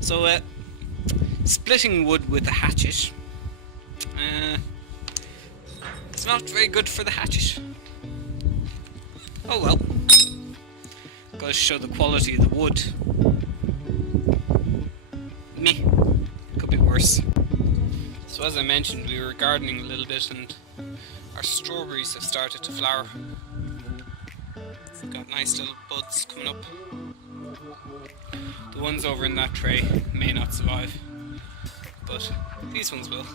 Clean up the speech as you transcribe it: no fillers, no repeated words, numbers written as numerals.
So, splitting wood with a hatchet. It's not very good for the hatchet. Oh well. Gotta show the quality of the wood. Meh. Could be worse. So as I mentioned, we were gardening a little bit and our strawberries have started to flower. We've got nice little buds coming up. The ones over in that tray may not survive, but these ones will.